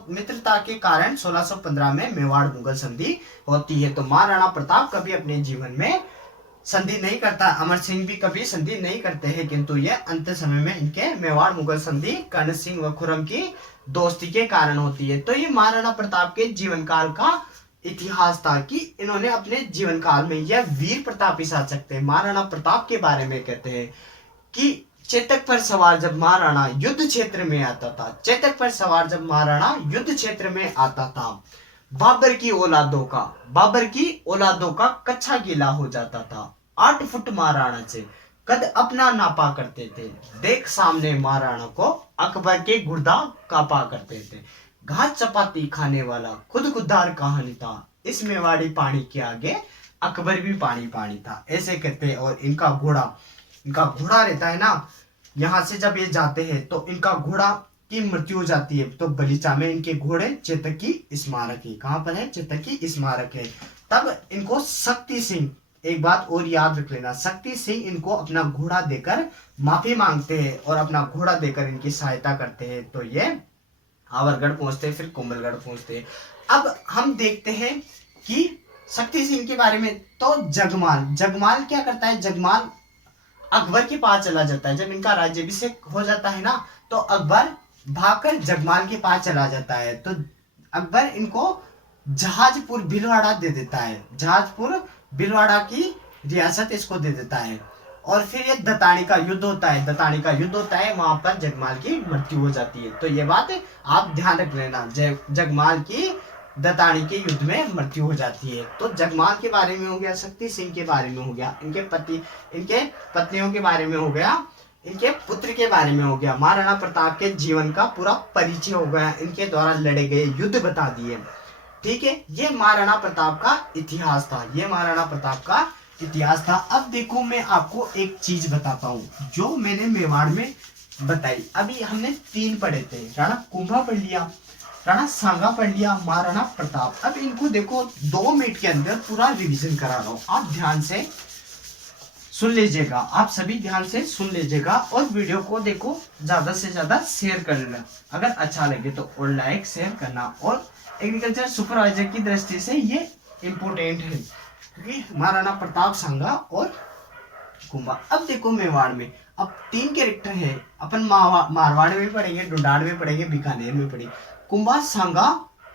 मित्रता के कारण 1615 में मेवाड़ मुगल संधि होती है। तो महाराणा प्रताप कभी अपने जीवन में संधि नहीं करता, अमर सिंह भी कभी संधि नहीं करते हैं, किंतु यह अंत समय में इनके मेवाड़ मुगल संधि कर्ण सिंह व खुर्रम की दोस्ती के कारण होती है। तो ये महाराणा प्रताप के जीवन काल का इतिहास था कि इन्होंने अपने जीवन काल में यह वीर प्रतापी शासक थे। महाराणा प्रताप के बारे में कहते हैं कि चेतक पर सवार जब महाराणा युद्ध क्षेत्र में आता था, बाबर की औलादों का कच्चा गीला हो जाता था। 8 फुट महाराणा से कद अपना नापा करते थे। देख सामने महाराणा को अकबर के गुर्दा कापा करते थे। घास चपाती खाने वाला खुद खुद्दार कहानी था। इस मेवाड़ी पानी के आगे अकबर भी पानी था, ऐसे कहते हैं। और इनका घोड़ा रहता है ना, यहाँ से जब ये जाते हैं तो इनका घोड़ा की मृत्यु हो जाती है। तो बलीचा में इनके घोड़े चेतकी स्मारक है। कहाँ पर है? चेतकी स्मारक है। तब इनको शक्ति सिंह, एक बात और याद रख लेना, शक्ति सिंह इनको अपना घोड़ा देकर माफी मांगते हैं और अपना घोड़ा देकर इनकी सहायता करते हैं। तो ये आवरगढ़ पहुंचते हैं, फिर कुंभलगढ़ पहुंचते हैं। अब हम देखते हैं कि शक्ति सिंह के बारे में। तो जगमाल क्या करता है? जगमाल अकबर के पास चला जाता है। जब इनका राज्याभिषेक हो जाता है ना, तो अकबर भागकर जगमाल के पास चला जाता है। तो अकबर इनको जहाजपुर भीलवाड़ा दे देता है, जहाजपुर भीलवाड़ा की रियासत इसको दे देता है। और फिर ये दतानी का युद्ध होता है, दतानी का युद्ध होता है, वहां पर जगमाल की मृत्यु हो जाती है। तो ये बात आप ध्यान रख लेना, जगमाल की दतानी के युद्ध में मृत्यु हो जाती है। तो जगमाल के बारे में हो गया, शक्ति सिंह के बारे में हो गया, इनके पत्नियों के बारे में हो गया, इनके पुत्र के बारे में हो गया, महाराणा प्रताप के जीवन का पूरा परिचय हो गया, इनके द्वारा लड़े गए युद्ध बता दिए। ठीक है, ये महाराणा प्रताप का इतिहास था, ये महाराणा प्रताप का इतिहास था। अब देखो मैं आपको एक चीज बताता हूँ जो मैंने मेवाड़ में बताई। अभी हमने 3 पढ़े थे, राणा कुंभा पढ़ लिया, राणा सांगा पढ़ लिया, महाराणा प्रताप। अब इनको देखो 2 मिनट के अंदर पूरा रिवीजन करा रहा हूँ, आप ध्यान से सुन लीजिएगा, आप सभी ध्यान से सुन लीजिएगा। और वीडियो को देखो ज्यादा से ज्यादा शेयर कर लेना, अगर अच्छा लगे तो, और लाइक शेयर करना। और एग्रीकल्चर सुपरवाइजर की दृष्टि से ये इम्पोर्टेंट है, क्योंकि महाराणा प्रताप, सांगा और कुंभा। अब देखो मेवाड़ में अब 3 कैरेक्टर है, अपन मारवाड़ में पढ़ेंगे, डुंडाड़ में पढ़ेंगे, बीकानेर में पढ़ेंगे, कुंभा, सांगा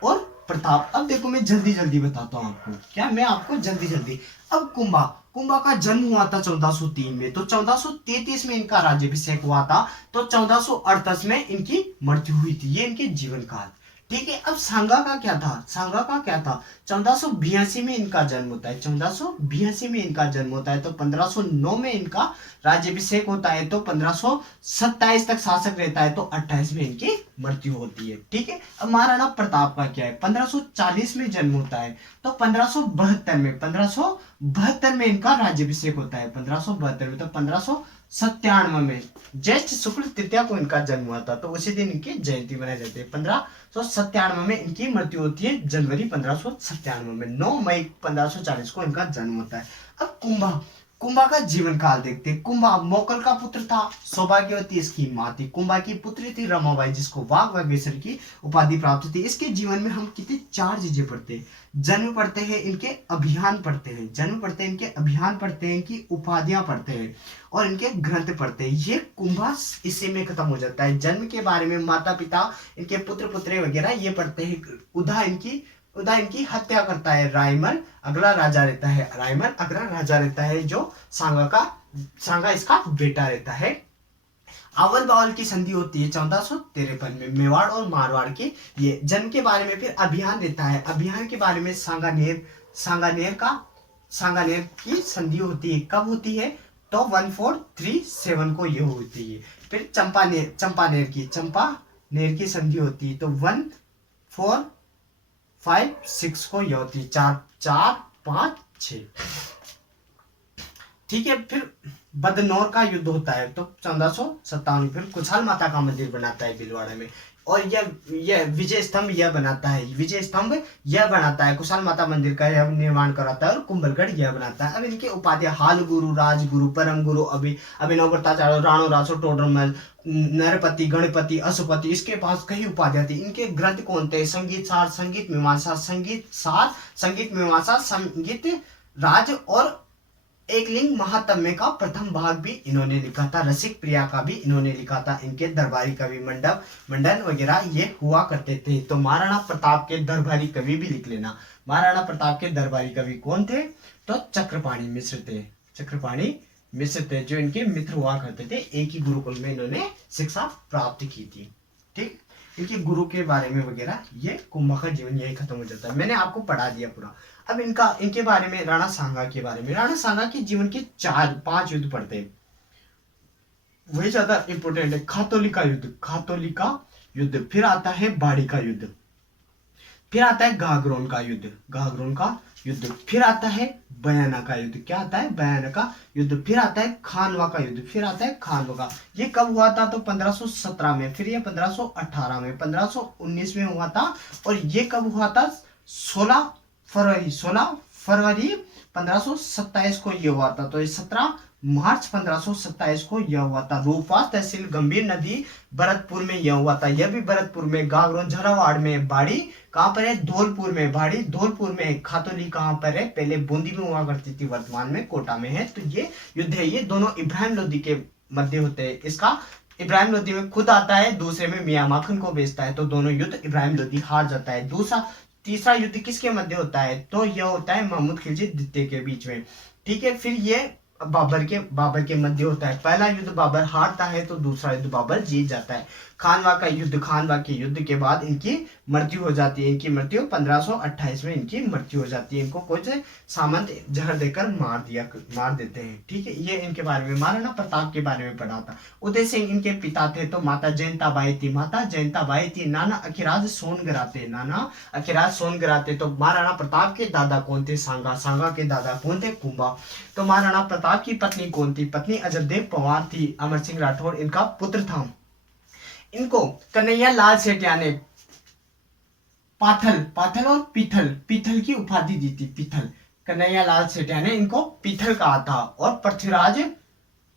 और प्रताप। अब देखो मैं जल्दी जल्दी बताता हूँ आपको, क्या मैं आपको जल्दी जल्दी। अब कुंभा का जन्म हुआ था 1403 में, तो 1433 में इनका राज्याभिषेक हुआ था, तो 1438 में इनकी मृत्यु हुई थी। ये इनके जीवन काल। ठीक है, अब सांगा का क्या था, सांगा का क्या था, 1482 में इनका जन्म होता है, 1482 में इनका जन्म होता है, तो 1509 में इनका राज्याभिषेक होता है, तो 1527 तक शासक रहता है, तो 28 में इनकी मृत्यु होती है। ठीक है, अब महाराणा प्रताप का क्या है, 1540 में जन्म होता है, तो 1572 में इनका राज्याभिषेक होता है, 1572 में, तो 1597 में ज्येष्ठ शुक्ल तृतीया को इनका जन्म हुआ था, तो उसी दिन इनकी जयंती मनाई जाती है। 1597 में इनकी मृत्यु होती है, जनवरी 1597 में, 9 मई 1540 को इनका जन्म होता है। अब कुंभा का जीवन काल देखते हैं। कुंभा मोकल का पुत्र था, सौभाग्यवती इसकी मां थी, कुंभा की पुत्री थी रमाबाई, जिसको वाघ वागेश्वर की उपाधि प्राप्त थी। इसके जीवन में हम कितनी 4 चीजें पढ़ते हैं, जन्म पढ़ते हैं, इनके अभियान पढ़ते हैं, जन्म पढ़ते हैं, इनके अभियान पढ़ते हैं, इनकी उपाधियां पढ़ते हैं, और इनके ग्रंथ पढ़ते हैं। ये कुंभा इसी में खत्म हो जाता है। जन्म के बारे में, माता पिता, इनके पुत्र पुत्री वगैरह ये पढ़ते हैं। उदा इनकी हत्या करता है रायमल, अगला राजा रहता है, रायमल अगला राजा रहता है, जो सांगा इसका बेटा रहता है। आवल बावल की संधि होती है 1453 में, मेवाड़ और मारवाड़ की। ये जन्म के बारे में फिर अभियान देता है, अभियान के बारे में सांगानेर की संधि होती है, कब होती है, तो 1437 को ये होती है। फिर चंपानेर की संधि होती है, तो 1456 को ये होती है, 4 5 6। ठीक है, फिर बदनौर का युद्ध होता है, तो 1457 फिर कुशाल माता का मंदिर बनाता है भीलवाड़ा में, और यह विजय स्तंभ यह बनाता है, कुशाल माता मंदिर का यह निर्माण कराता है, और कुंभलगढ़ यह बनाता है। अब इनके उपाध्याय हाल गुरु, राजगुरु, परम गुरु, अभिनव भट्टाचार्य, राणो रासो, टोडरमल, नरपति, गणपति, अशुपति, इसके पास कई उपाधियां थी। इनके ग्रंथ कौन थे, संगीत सार, संगीत मीमांसा, संगीत राज, और एकलिंग महात्म्य का प्रथम भाग भी इन्होंने लिखा था। रसिक प्रिया का भी इन्होंने लिखा था। इनके दरबारी कवि मंडन वगैरह ये हुआ करते थे। तो महाराणा प्रताप के दरबारी कवि भी लिख लेना। महाराणा प्रताप के दरबारी कवि कौन थे, तो चक्रपाणी मिश्र थे, जो इनके मित्र हुआ करते थे। एक ही गुरुकुल में इन्होंने शिक्षा प्राप्त की थी। ठीक, इनके गुरु के बारे में वगैरह, ये कुंभा का जीवन यही खत्म हो जाता है। मैंने आपको पढ़ा दिया पूरा। अब इनके बारे में, राणा सांगा के बारे में, राणा सांगा के जीवन के 4-5 युद्ध पढ़ते हैं, वही ज्यादा इंपोर्टेंट है। खातोलिका युद्ध, फिर आता है बाड़ी का युद्ध, फिर आता है घाघरोन का युद्ध, फिर आता है बयाना का युद्ध। क्या आता है, बयाना का युद्ध। फिर आता है खानवा का युद्ध, ये कब हुआ था, तो 1517 में। फिर ये 1518 में, 1519 में हुआ था। और ये कब हुआ था, 16 फरवरी 1527 को ये हुआ था। तो ये 17 मार्च 1527 को यह हुआ था। रूपास तहसील गंभीर नदी भरतपुर में यह हुआ था। यह भी भरतपुर में, गागरोन झालावाड़ में, बाड़ी कहाँ पर है, धौलपुर में, बाड़ी धौलपुर में, खातोली कहाँ पर है, पहले बूंदी में हुआ करती थी, वर्तमान में कोटा में है। तो ये युद्ध है, ये दोनों इब्राहिम लोदी के मध्य होते हैं। इब्राहिम लोदी में खुद आता है, दूसरे में मियां माखन को बेचता है, तो दोनों युद्ध इब्राहिम लोदी हार जाता है। तीसरा युद्ध किसके मध्य होता है, तो यह होता है महमूद खिलजी द्वितीय के बीच में। ठीक है, फिर ये बाबर के मध्य होता है। पहला युद्ध बाबर हारता है, तो दूसरा युद्ध बाबर जीत जाता है। खानवा के युद्ध के बाद इनकी मृत्यु हो जाती है। इनकी मृत्यु 1528 में इनकी मृत्यु हो जाती है। इनको कुछ सामंत जहर देकर मार देते हैं। ठीक है, ये इनके बारे में महाराणा प्रताप के बारे में पढ़ा था। उदय सिंह इनके पिता थे, तो माता जयंताबाई थी। नाना अखिराज सोनगराते। तो महाराणा प्रताप के दादा कौन थे, सांगा के दादा कौन थे, कुंभा। तो महाराणा प्रताप की पत्नी कौन थी, पत्नी अजबदेव पवार थी। अमर सिंह राठौर इनका पुत्र था। इनको कन्हैया लाल सेठिया ने पाथल और पीथल की उपाधि दी थी। पीथल, कन्हैया लाल सेठिया ने इनको पीथल कहा था, और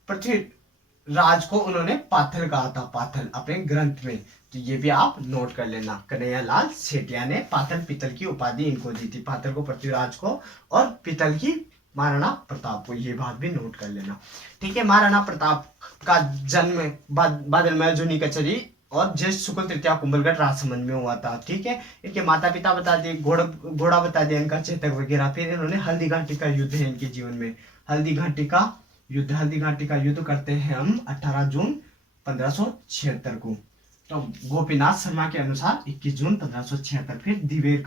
पृथ्वीराज को उन्होंने पाथल कहा था, पाथल अपने ग्रंथ में। तो ये भी आप नोट कर लेना, कन्हैया लाल सेठिया ने पाथल पीथल की उपाधि इनको दी थी, पाथल को पृथ्वीराज को और पीथल की महाराणा प्रताप को। ये बात भी नोट कर लेना। ठीक है, महाराणा प्रताप का जन्म बादल महल जूनी कचहरी और ज्येष्ठ शुक्ल तृतीया कुंभलगढ़ राजसमंद में हुआ था। ठीक है, इनके माता पिता बता दिए, घोड़ा बता दिया इनका, चेतक वगैरह। फिर इन्होंने हल्दी घाटी का युद्ध है इनके जीवन में, हल्दी घाटी का युद्ध करते हैं हम 18 जून 1576 को। तो गोपीनाथ शर्मा के अनुसार 21 जून 1576। फिर दिवेर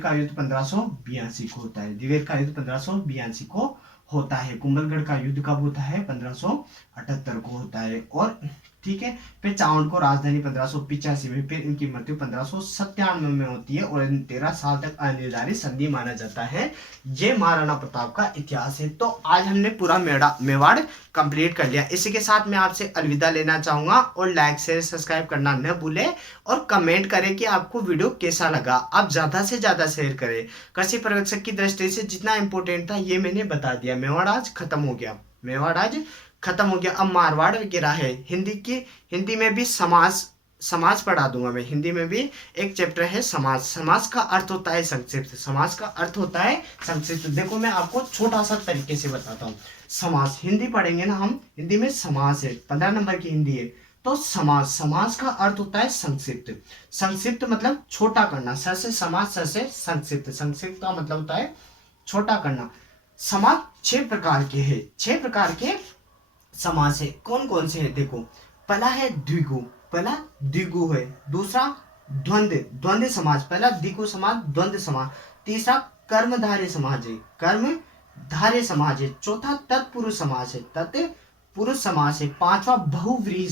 का युद्ध 1582 को होता है। कुंभलगढ़ का युद्ध कब होता है, 1578 को होता है। और ठीक है, फिर चावड़ को राजधानी 1585 में। फिर इनकी मृत्यु 1597 में होती है, और 13 साल तक अनिर्धारित संधि माना जाता है। ये महाराणा प्रताप का इतिहास है। तो आज हमने पूरा मेवाड़ कंप्लीट कर लिया। इसी के साथ मैं आपसे अलविदा लेना चाहूंगा, और लाइक शेयर सब्सक्राइब करना न भूलें, और कमेंट करें कि आपको वीडियो कैसा लगा। आप ज्यादा से ज्यादा शेयर करें। कृषि पर्यवेक्षक की दृष्टि से जितना इंपॉर्टेंट था ये मैंने बता दिया। मेवाड़ आज खत्म हो गया। अब मारवाड़ वगैरह है। हिंदी में भी समाज पढ़ा दूंगा मैं। हिंदी में भी एक चैप्टर है समाज का अर्थ होता है संक्षिप्त। देखो मैं आपको छोटा सा तरीके से बताता हूँ। समाज हिंदी पढ़ेंगे ना हम, हिंदी में समास है, 15 नंबर की हिंदी है। तो समाज का अर्थ होता है संक्षिप्त मतलब छोटा करना। स से समाज, स से संक्षिप्त का मतलब होता है छोटा करना। समाज 6 प्रकार के हैं। 6 प्रकार के समास है। कौन से है देखो, पहला है द्विगु है। दूसरा द्वंद्व समाज, पहला द्विगु समाज, द्वंद्व समाज। तीसरा कर्मधारय समाज है। चौथा तत्पुरुष समाज है। पांचवा बहुव्रीहि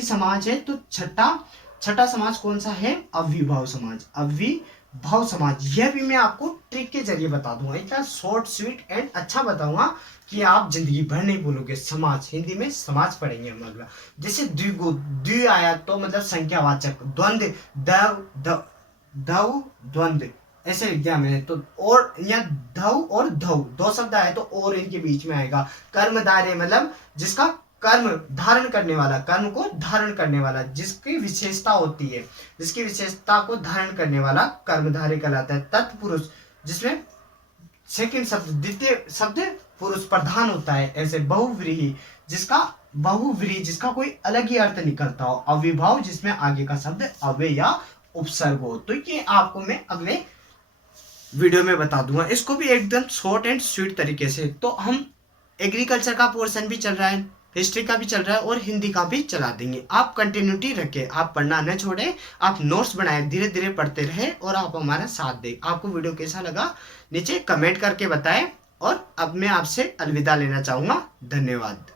समाज है। तो छठा समाज कौन सा है, अव्ययीभाव समाज। यह भी मैं आपको ट्रिक के जरिए बता दूंगा। इतना शॉर्ट स्वीट एंड अच्छा बताऊंगा कि आप जिंदगी भर नहीं भूलोगे। समाज, हिंदी में समाज पढ़ेंगे हम अगला। जैसे द्वि आया तो मतलब संख्यावाचक। द्वंद्व ऐसे लिख दिया मैंने। तो और या धव और धव 2 शब्द आए तो और इनके बीच में आएगा। कर्मधारय मतलब जिसका कर्म को धारण करने वाला, जिसकी विशेषता होती है, जिसकी विशेषता को धारण करने वाला कर्मधारय कहलाता है। तत्पुरुष जिसमें सेकंड शब्द, द्वितीय शब्द पुरुष प्रधान होता है। ऐसे बहुव्रीहि जिसका कोई अलग ही अर्थ निकलता हो। अव्ययीभाव जिसमें आगे का शब्द अव्यय या उपसर्ग हो। तो ये आपको मैं अगले वीडियो में बता दूंगा, इसको भी एकदम शॉर्ट एंड स्वीट तरीके से। तो हम एग्रीकल्चर का पोर्शन भी चल रहा है, हिस्ट्री का भी चल रहा है, और हिंदी का भी चला देंगे। आप कंटिन्यूटी रखें, आप पढ़ना न छोड़ें, आप नोट्स बनाएं, धीरे धीरे पढ़ते रहे, और आप हमारा साथ दें। आपको वीडियो कैसा लगा नीचे कमेंट करके बताएं, और अब मैं आपसे अलविदा लेना चाहूंगा। धन्यवाद।